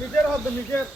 নিজের হবে নিজের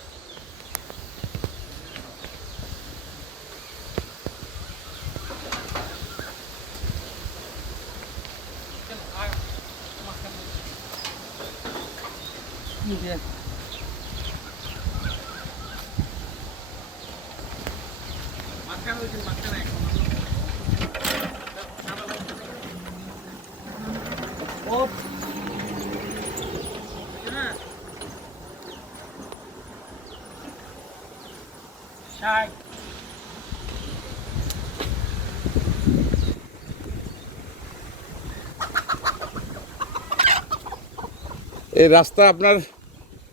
এই রাস্তা আপনার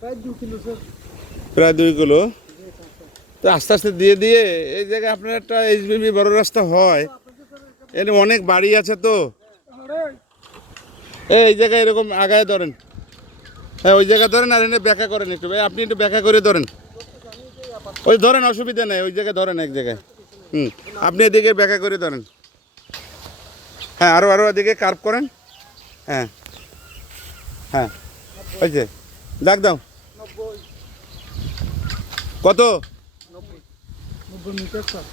প্রায় 2 কিলো স্যার। প্রায় 2 কিলো। তো আস্তে আস্তে দিয়ে দিয়ে এই জায়গায় আপনার একটা এইচবিবি বড় রাস্তা হয়, এর অনেক বাড়ি আছে তো। এই জায়গায় এরকম আগায় ধরেন, হ্যাঁ ওই জায়গায় ধরেন, আর এনে ব্যাখ্যা করেন একটু ভাই, আপনি একটু ব্যাখ্যা করে ধরেন, ওই ধরেন, অসুবিধা নেই, ওই জায়গায় ধরেন এক জায়গায়। আপনি এদিকে ব্যাখ্যা করে ধরেন, হ্যাঁ আরও এদিকে কার্ভ করেন, হ্যাঁ হ্যাঁ হয়েছে, দাগ দাও। কত? 90 মিটার স্যার।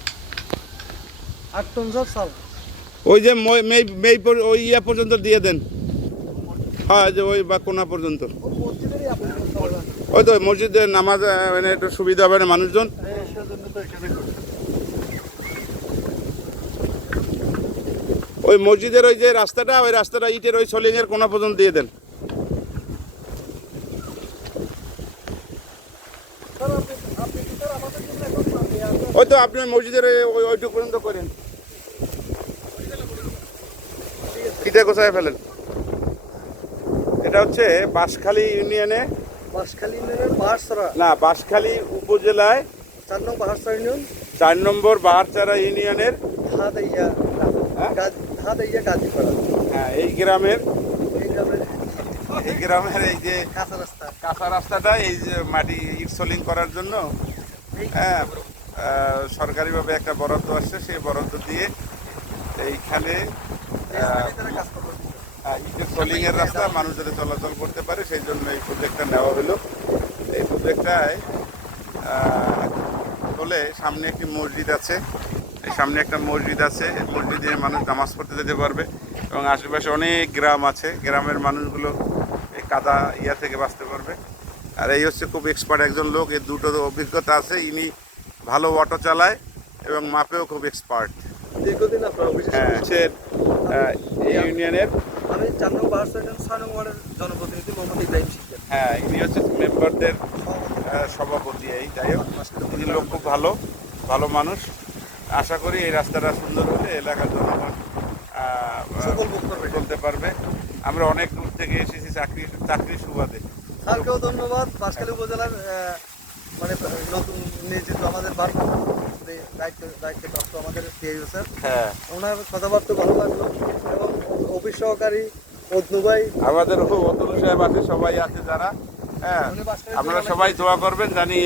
8 ton sir. ওই যে ওই ইয়া পর্যন্ত দিয়ে দেন, হ্যাঁ যে ওই বা কোনা পর্যন্ত, ওই তো মসজিদে নামাজ মানে একটু সুবিধা হবে না মানুষজন। ওই মসজিদের ওই যে রাস্তাটা, ওই রাস্তাটা ইটের ওই সোলিংয়ের কোনা পর্যন্ত দিয়ে দেন। ওই তো আপনি মসজিদের ওইটুকু পর্যন্ত করেন, ইটা কোথায় ফেলেন। এটা হচ্ছে বাঁশখালী ইউনিয়নে, না বাঁশখালী উপজেলায় 4 নম্বর বাহারচারা ইউনিয়নের হ্যাঁ এই গ্রামের এই যে কাঁচা রাস্তাটা, এই যে মাটি ইট সোলিং করার জন্য হ্যাঁ সরকারিভাবে একটা বরাদ্দ আসছে, সেই বরাদ্দ দিয়ে এইখানে ইটের সোলিং এর রাস্তা মানুষ যাতে চলাচল করতে পারে সেই জন্য এই প্রজেক্টটা নেওয়া হলো। এই প্রজেক্টটায় বলে সামনে একটি মসজিদ আছে, এই সামনে একটা মসজিদ আছে, মসজিদে মানুষ নামাজ পড়তে যেতে পারবে এবং আশেপাশে অনেক গ্রাম আছে, গ্রামের মানুষগুলো এই কাদা ইয়া থেকে বাঁচতে পারবে। আর এই হচ্ছে খুব এক্সপার্ট একজন লোক, এর দুটো অভিজ্ঞতা আছে, ইনি ভালো অটো চালায় এবং মাপেও খুব এক্সপার্ট। দীর্ঘদিন আপনার হ্যাঁ এই ইউনিয়নের আমি 4 নং বাহারচারা 6 নং ওয়ার্ডের জনপ্রতিনিধি মোহাম্মদ ইব্রাহিম শিকদার। হ্যাঁ ইনি হচ্ছে মেম্বারদের সভাপতি। এই যাই হোক, তিনি লোক খুব ভালো মানুষ। আশা করি এই রাস্তাটা সুন্দর হলে এলাকার জনগণ চলতে পারবে। আমরা অনেক দূর থেকে এসেছি চাকরির সুবাদে। স্যারকেও ধন্যবাদ, বাঁশখালী উপজেলার মানে নতুন নিয়োজিত আমাদের দায়িত্বপ্রাপ্ত আমাদের ডিআইও স্যার, হ্যাঁ ওনার কথাবার্তা ভালো লাগলো এবং অফিস সহকারী অদনু ভাই, আমাদের অতুল সাহেব আছে, সবাই আছে যারা, হ্যাঁ আপনারা সবাই দোয়া করবেন জানি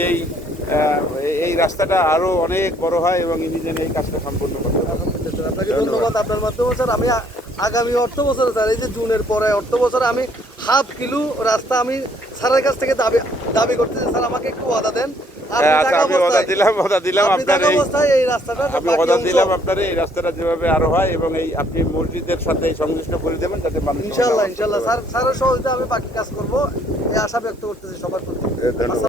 এই রাস্তাটা আরো অনেক বড় হয় এবং ইনি যেন এই কাজটা সম্পূর্ণ করতে পারেন। আপনাকে ধন্যবাদ। আপনার মাধ্যমে স্যার আমি আগামী অর্থ বছরে স্যার, এই যে জুনের পরে অর্থ বছরে আমি হাফ কিলো রাস্তা আমি স্যারের কাছ থেকে দাবি করতেছি, স্যার আমাকে একটু ওয়াদা দেন। আমি ওয়াদা দিলাম আপনার এই রাস্তাটা যেভাবে আরো হয় এবং এই আপনি মসজিদের সাথে সংশ্লিষ্ট করে দেবেন যাতে মানুষ ইনশাল্লাহ স্যারের সহযোগিতা আমি বাকি কাজ করবো এই আশা ব্যক্ত করতেছি সবার প্রতি।